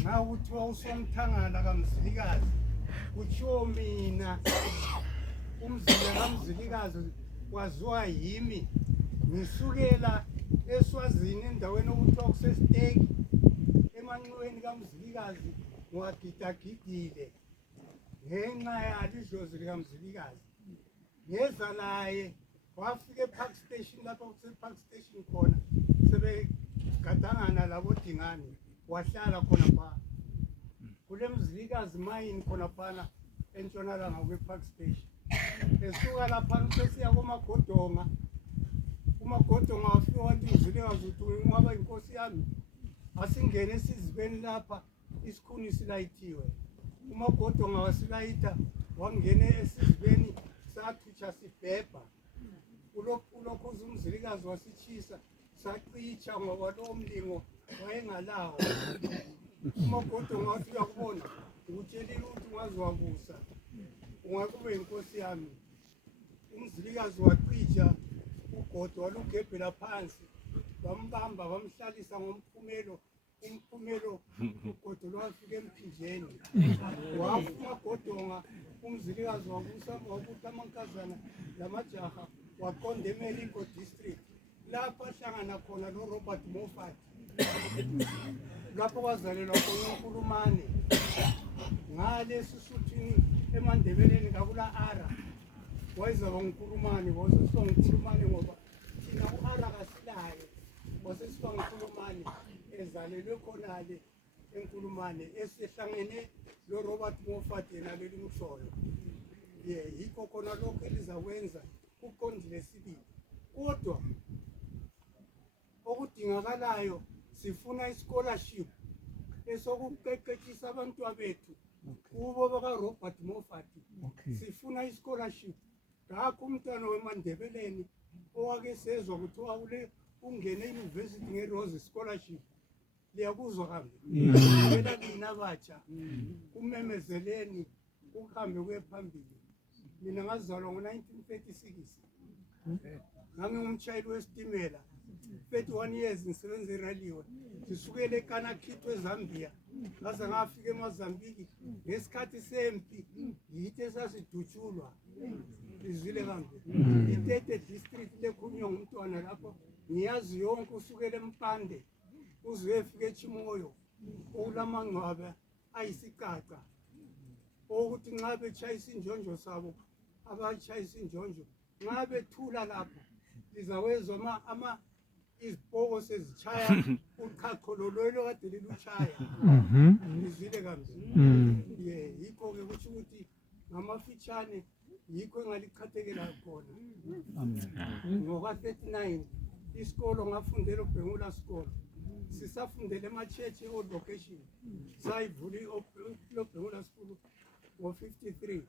Nxa kuthiwa uSomthangala kaMzilikazi kutshiwo mina umzila kaMzilikazi waziwa yimi ngisukela eSwazini endaweni okuthiwa kusesiteki emanxiweni kaMzilikazi ngiwagidagidile ngenxa yalidlozi likaMzilikazi. Ngeza laye wafika ePark Station lapho kusePark Station khona sebegadangana labo Dingane wahlala khona pha kule Mzilikazi mine khona phana entshonalanga kwePark Station. Esuka lapha sesiya kuMagodonga wafika wathi Mzilikazi uthi ungaba inkosi yami asingene esizibeni lapha isikhuni silayithiwe. uMagodonga wasilayitha wangene esizibeni sathutsha sibhebha ulokhu uMzilikazi wasichisa saqitsha ngoba lo mlingo wayengalawo. uMagodonga wathi uyakubona ngikutshelile ukuthi ungaziwabusa ungakube inkosi yami. uMzilikazi waqitsha ugodo walugebhela phansi bambamba bamhlalisa ngomphumelo ugodo lwafika emphinjeni wafa uMagodonga. uMzilikazi wabusa amankazana lamajaha waqonda eMelingo district lapho ahlangana khona noRobert Moffat lapho kwazalelwa khona uNkulumane. ngale Sesothini eMandebeleni kakula ara wayezaba uNkulumane wasesiba uNkulumane ngoba thina u-ara kasilayo wasesiba uNkulumane ezalelwe khonale eNkulumane esehlangene noRobert Moffat yena belimhlolo. Yikho khona lokho elizakwenza kuqondile sibili kodwa okudingakalayo sifuna ischolarship esokuqeqeshisa abantwana bethu kubo bakaRobert Moffat. Sifuna ischolarship ngakho umntwana weMandebeleni owake sezwa kuthiwa ungene euniversity ngeRose scholarship liyakuzwa kambe ngena mina batsha kumemezeleni ukuhambe kuye phambili. Mina ngazalwa ngo-1936 ngangingumtshayeli wesitimela 31 years ngisebenza eraliwe ngisukele eKanakitwe eZambia ngaze ngafika eMozambique ngesikhathi sempi yithi esasidutshulwa izile kambe iTete district lekhulunywa ngumntwana lapho ngiyazi yonke usukele eMpande uze uyefika eChimoyo okulamangcwabe ayisicaca ukuthi nxa betshayisa injonjo sabo abatshayisa injonjo nxa bethula lapho lizawezwa izibhoko sezitshaya uchacho lolo kade liluchaya izile kambe. Yikho-ke kusho ukuthi ngamafitshane yikho engalichathekela khona. Ngoka-39 isikolo ngafundela uBhengula School sisafundela emachechi o-location sayivula iBhengula School ngo-53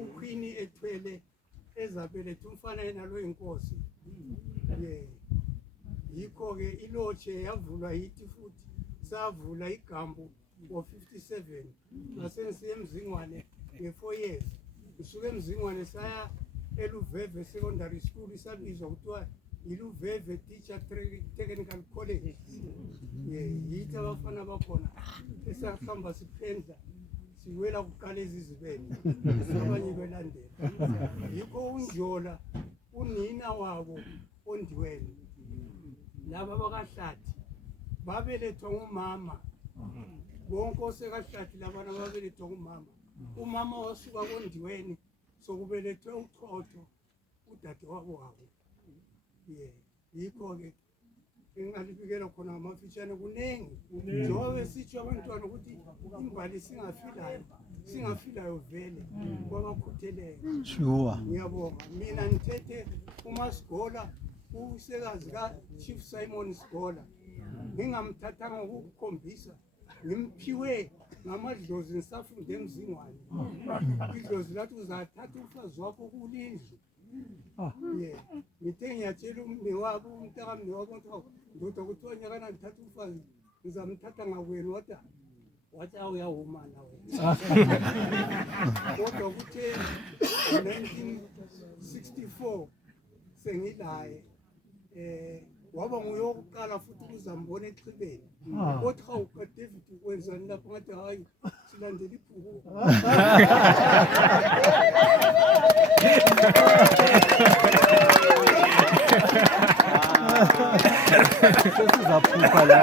uQueen ethwele ezabeletha umfana yena lo inkosi. Yikho-ke ilotshe yavulwa yithi futhi savula iGambu ngo-57 ngasengisiye eMzingwane nge4 years ngisuke eMzingwane saya eLuveve Secondary School isabizwa kuthiwa iLuveve Teacher Technical College. Yithi abafana bakhona esahamba siphendla siwela kuqala ezizibeni abanye belandela. Yikho uNjola unina wabo oNdiweni laba bakaHlathi babelethwa ngumama bonke osekaHlathi labana babelethwa ngumama. Umama wasuka koNdiweni sokubelethwe uChotho udade wabo. Yikho-ke engalibikela khona ngamafitshane kuningi njengoba sitsho abantwana ukuthi imbali singafilayo vele kwabakhutheleyo. Ngiyabonga mina ngithethe uMasigola usekazi kaChief Simon Sigola ngingamthathanga ukukhombisa ngimphiwe ngamadlozi ngisafunde eMzingwane. Idlozi lathi uzathatha umfazi wakho kulindlu. Ngithe ngiyatshela umnewabo umntakamnewabo ndoda kuthiwa nyakana ngithatha umfazi ngizamthatha ngakwenu wathi awuyawuma nawe. Kodwa kuthe 1964 sengilaye waba nguye wokuqala futhi ukuzambona eXhibeni. Kodwa uDavid kwenzani lapho ngathi hayi silandela ibhuku. Sesizaphupha la.